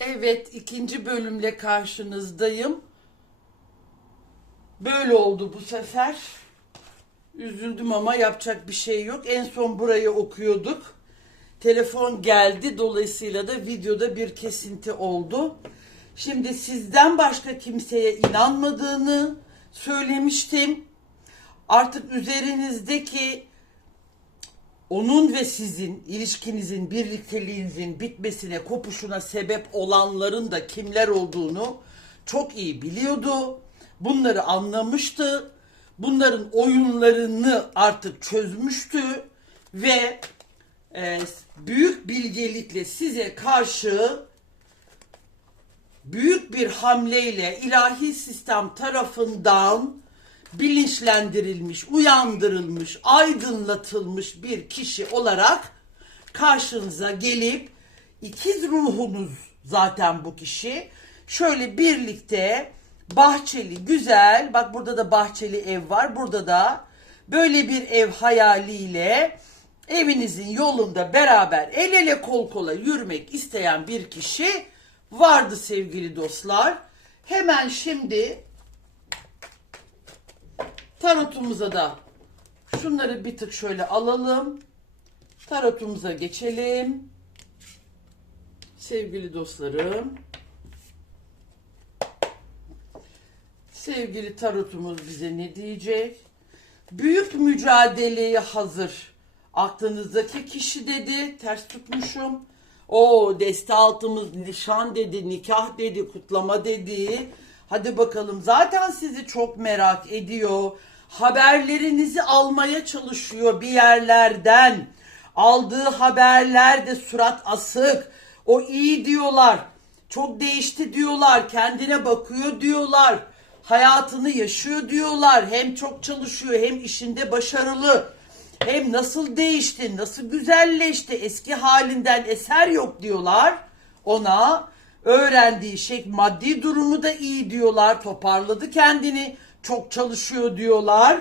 Evet, ikinci bölümle karşınızdayım. Böyle oldu bu sefer. Üzüldüm ama yapacak bir şey yok. En son burayı okuyorduk. Telefon geldi dolayısıyla da videoda bir kesinti oldu. Şimdi sizden başka kimseye inanmadığını söylemiştim. Artık üzerinizdeki onun ve sizin ilişkinizin, birlikteliğinizin bitmesine, kopuşuna sebep olanların da kimler olduğunu çok iyi biliyordu. Bunları anlamıştı. Bunların oyunlarını artık çözmüştü ve e, büyük bilgelikle size karşı büyük bir hamleyle ilahi sistem tarafından bilinçlendirilmiş, uyandırılmış, aydınlatılmış bir kişi olarak karşınıza gelip ikiz ruhunuz zaten bu kişi. Şöyle birlikte bahçeli, güzel, bak burada da bahçeli ev var, burada da böyle bir ev hayaliyle evinizin yolunda beraber el ele kol kola yürümek isteyen bir kişi vardı sevgili dostlar. Hemen şimdi tarotumuza da şunları bir tık şöyle alalım. Tarotumuza geçelim. Sevgili dostlarım. Sevgili tarotumuz bize ne diyecek? Büyük mücadeleye hazır. Aklınızdaki kişi dedi. Ters tutmuşum. O deste altımız nişan dedi, nikah dedi, kutlama dedi. Hadi bakalım zaten sizi çok merak ediyor. Haberlerinizi almaya çalışıyor bir yerlerden. Aldığı haberlerde surat asık. O iyi diyorlar. Çok değişti diyorlar. Kendine bakıyor diyorlar. Hayatını yaşıyor diyorlar. Hem çok çalışıyor hem işinde başarılı. Hem nasıl değişti, nasıl güzelleşti, eski halinden eser yok diyorlar ona. Öğrendiği şey maddi durumu da iyi diyorlar, toparladı kendini, çok çalışıyor diyorlar.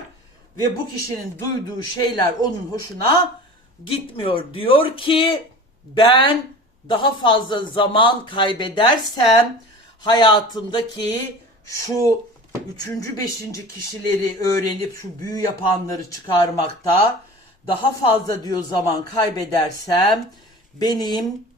Ve bu kişinin duyduğu şeyler onun hoşuna gitmiyor. Diyor ki ben daha fazla zaman kaybedersem hayatımdaki şu üçüncü, beşinci kişileri öğrenip şu büyü yapanları çıkarmakta daha fazla diyor zaman kaybedersem benim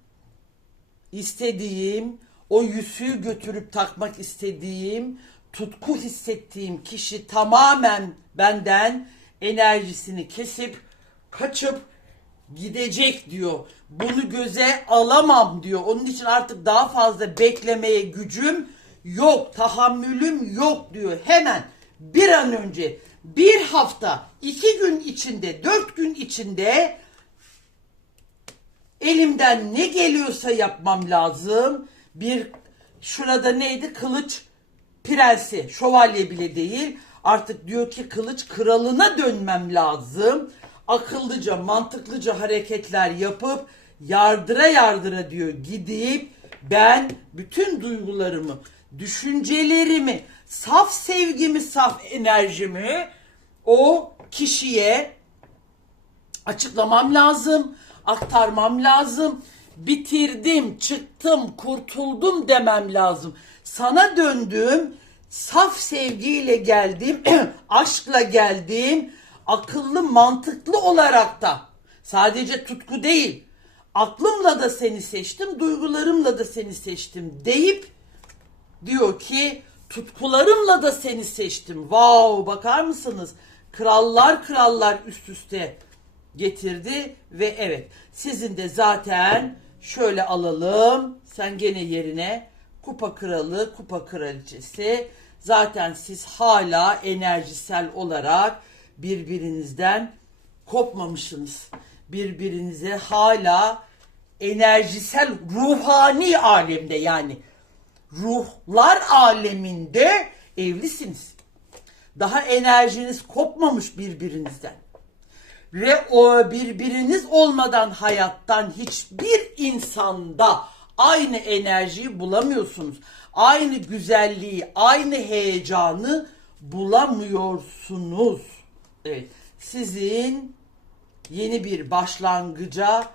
istediğim o yüzüğü götürüp takmak istediğim tutku hissettiğim kişi tamamen benden enerjisini kesip kaçıp gidecek diyor. Bunu göze alamam diyor. Onun için artık daha fazla beklemeye gücüm yok, tahammülüm yok diyor. Hemen bir an önce bir hafta, iki gün içinde, dört gün içinde elimden ne geliyorsa yapmam lazım. Bir şurada neydi? Kılıç prensi, şövalye bile değil. Artık diyor ki kılıç kralına dönmem lazım. Akıllıca, mantıklıca hareketler yapıp yardıra yardıra diyor gidip ben bütün duygularımı, düşüncelerimi, saf sevgimi, saf enerjimi o kişiye açıklamam lazım, aktarmam lazım. Bitirdim, çıktım, kurtuldum demem lazım. Sana döndüm, saf sevgiyle geldim, aşkla geldim, akıllı, mantıklı olarak da. Sadece tutku değil, aklımla da seni seçtim, duygularımla da seni seçtim deyip diyor ki tutkularımla da seni seçtim. Wow bakar mısınız? Krallar krallar üst üste getirdi ve evet sizin de zaten şöyle alalım. Sen gene yerine kupa kralı, kupa kraliçesi. Zaten siz hala enerjisel olarak birbirinizden kopmamışsınız. Birbirinize hala enerjisel ruhani alemde yani ruhlar aleminde evlisiniz. Daha enerjiniz kopmamış birbirinizden. Ve o birbiriniz olmadan hayattan hiçbir insanda aynı enerjiyi bulamıyorsunuz. Aynı güzelliği, aynı heyecanı bulamıyorsunuz. Evet. Sizin yeni bir başlangıca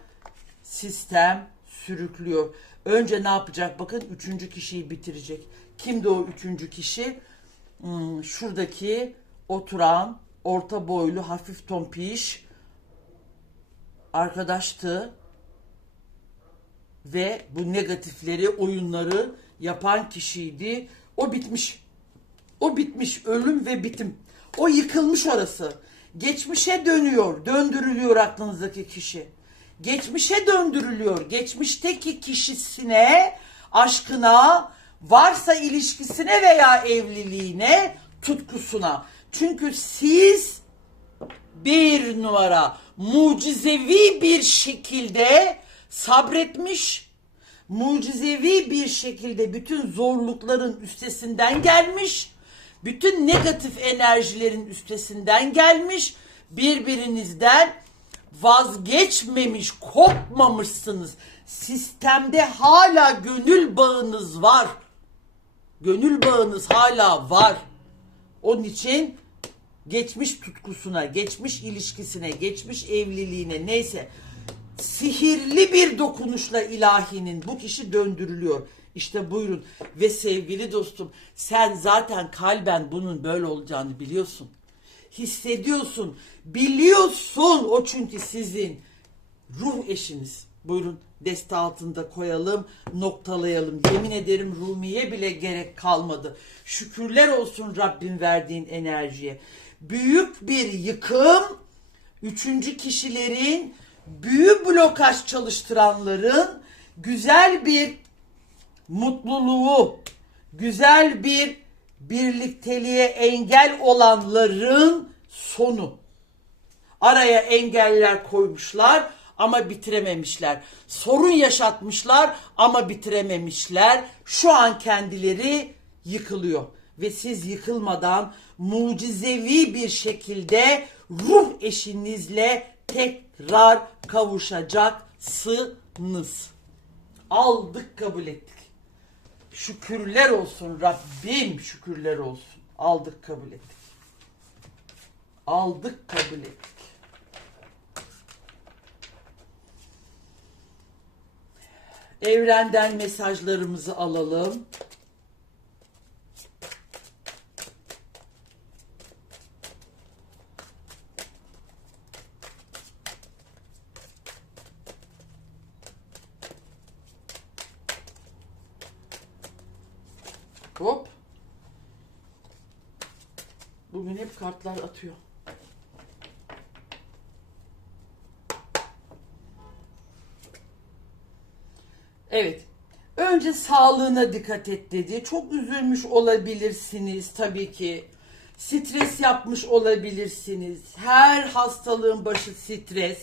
sistem sürüklüyor. Önce ne yapacak? Bakın üçüncü kişiyi bitirecek. Kimdi o üçüncü kişi? Hmm, şuradaki oturan, orta boylu, hafif tompiş arkadaştı. Ve bu negatifleri, oyunları yapan kişiydi. O bitmiş. O bitmiş. Ölüm ve bitim. O yıkılmış orası. Geçmişe dönüyor. Döndürülüyor aklınızdaki kişi. Geçmişe döndürülüyor. Geçmişteki kişisine, aşkına, varsa ilişkisine veya evliliğine, tutkusuna. Çünkü siz bir numara mucizevi bir şekilde sabretmiş, mucizevi bir şekilde bütün zorlukların üstesinden gelmiş, bütün negatif enerjilerin üstesinden gelmiş, birbirinizden vazgeçmemiş, kopmamışsınız. Sistemde hala gönül bağınız var. Gönül bağınız hala var. Onun için geçmiş tutkusuna, geçmiş ilişkisine, geçmiş evliliğine neyse sihirli bir dokunuşla ilahinin bu kişi döndürülüyor. İşte buyurun ve sevgili dostum sen zaten kalben bunun böyle olacağını biliyorsun. Hissediyorsun, biliyorsun o çünkü sizin ruh eşiniz. Buyurun deste altında koyalım, noktalayalım. Yemin ederim Rumiye bile gerek kalmadı. Şükürler olsun Rabbim verdiğin enerjiye. Büyük bir yıkım, üçüncü kişilerin, büyü blokaj çalıştıranların güzel bir mutluluğu, güzel bir birlikteliğe engel olanların sonu. Araya engeller koymuşlar ama bitirememişler. Sorun yaşatmışlar ama bitirememişler. Şu an kendileri yıkılıyor. Ve siz yıkılmadan mucizevi bir şekilde ruh eşinizle tekrar kavuşacaksınız. Aldık kabul ettik. Şükürler olsun Rabbim şükürler olsun. Aldık kabul ettik. Aldık kabul ettik. Evrenden mesajlarımızı alalım. Hop. Bugün hep kartlar atıyor. Evet. Önce sağlığına dikkat et dedi. Çok üzülmüş olabilirsiniz tabii ki. Stres yapmış olabilirsiniz. Her hastalığın başı stres.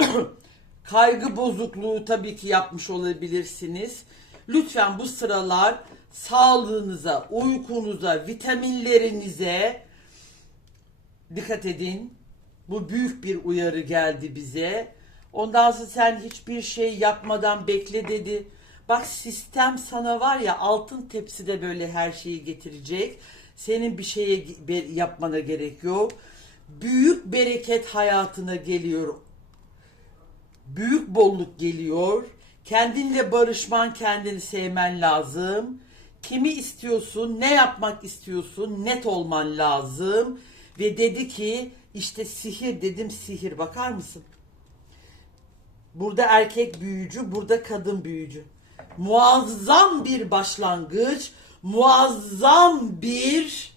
Kaygı bozukluğu tabii ki yapmış olabilirsiniz. Lütfen bu sıralar sağlığınıza, uykunuza, vitaminlerinize dikkat edin. Bu büyük bir uyarı geldi bize. Ondan sonra sen hiçbir şey yapmadan bekle dedi. Bak sistem sana var ya altın tepside böyle her şeyi getirecek. Senin bir şeye yapmana gerek yok. Büyük bereket hayatına geliyor. Büyük bolluk geliyor. Kendinle barışman, kendini sevmen lazım. Kimi istiyorsun, ne yapmak istiyorsun, net olman lazım. Ve dedi ki işte sihir dedim sihir bakar mısın? Burada erkek büyücü, burada kadın büyücü. Muazzam bir başlangıç, muazzam bir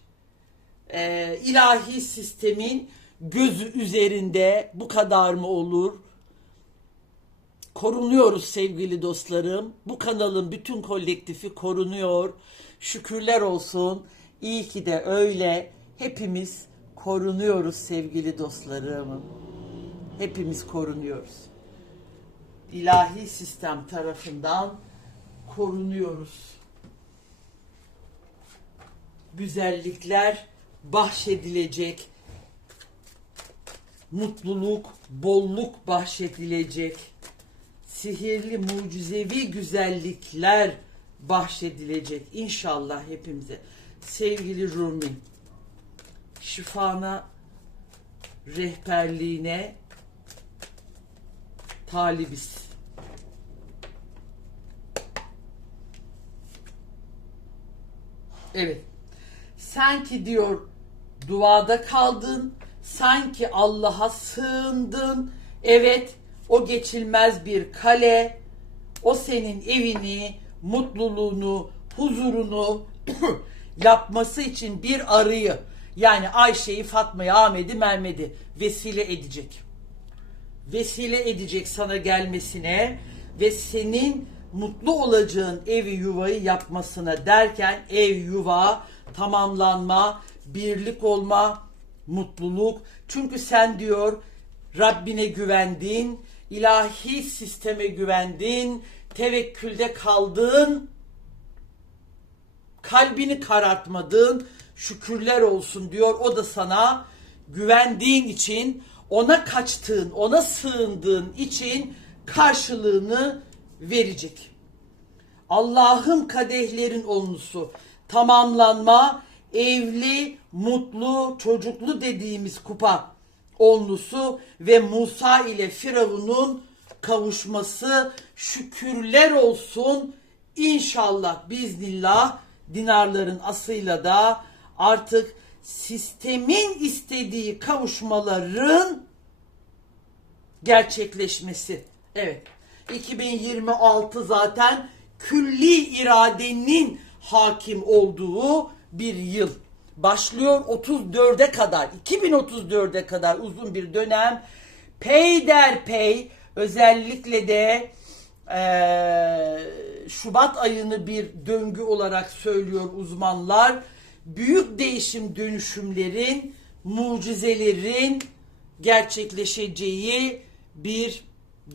e, ilahi sistemin gözü üzerinde bu kadar mı olur? Korunuyoruz sevgili dostlarım. Bu kanalın bütün kolektifi korunuyor. Şükürler olsun. İyi ki de öyle. Hepimiz korunuyoruz sevgili dostlarım. Hepimiz korunuyoruz ilahi sistem tarafından korunuyoruz. Güzellikler bahşedilecek. Mutluluk, bolluk bahşedilecek sihirli, mucizevi güzellikler bahşedilecek inşallah hepimize. Sevgili Rumi, şifana, rehberliğine talibiz. Evet. Sanki diyor duada kaldın, sanki Allah'a sığındın. Evet, o geçilmez bir kale. O senin evini, mutluluğunu, huzurunu yapması için bir arıyı yani Ayşe'yi, Fatma'yı, Ahmet'i, Mehmet'i vesile edecek. Vesile edecek sana gelmesine ve senin mutlu olacağın evi yuvayı yapmasına derken ev yuva tamamlanma, birlik olma, mutluluk. Çünkü sen diyor Rabbine güvendin, ilahi sisteme güvendin, tevekkülde kaldın, kalbini karartmadın, şükürler olsun diyor. O da sana güvendiğin için, ona kaçtığın, ona sığındığın için karşılığını verecek. Allah'ın kadehlerin olnusu, tamamlanma, evli, mutlu, çocuklu dediğimiz kupa olnusu ve Musa ile Firavun'un kavuşması şükürler olsun. İnşallah biznillah dinarların asıyla da artık sistemin istediği kavuşmaların gerçekleşmesi. Evet. 2026 zaten külli iradenin hakim olduğu bir yıl. Başlıyor 34'e kadar, 2034'e kadar uzun bir dönem. Peyderpey özellikle de eee, Şubat ayını bir döngü olarak söylüyor uzmanlar. Büyük değişim dönüşümlerin, mucizelerin gerçekleşeceği bir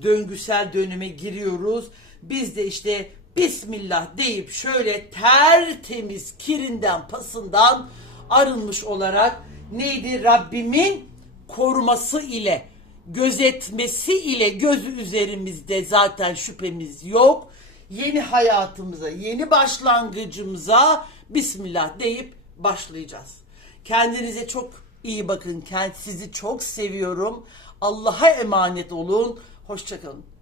döngüsel döneme giriyoruz. Biz de işte Bismillah deyip şöyle tertemiz kirinden pasından arınmış olarak neydi Rabbimin koruması ile gözetmesi ile gözü üzerimizde zaten şüphemiz yok. Yeni hayatımıza, yeni başlangıcımıza Bismillah deyip başlayacağız. Kendinize çok iyi bakın. Sizi çok seviyorum. Allah'a emanet olun. Hoşçakalın.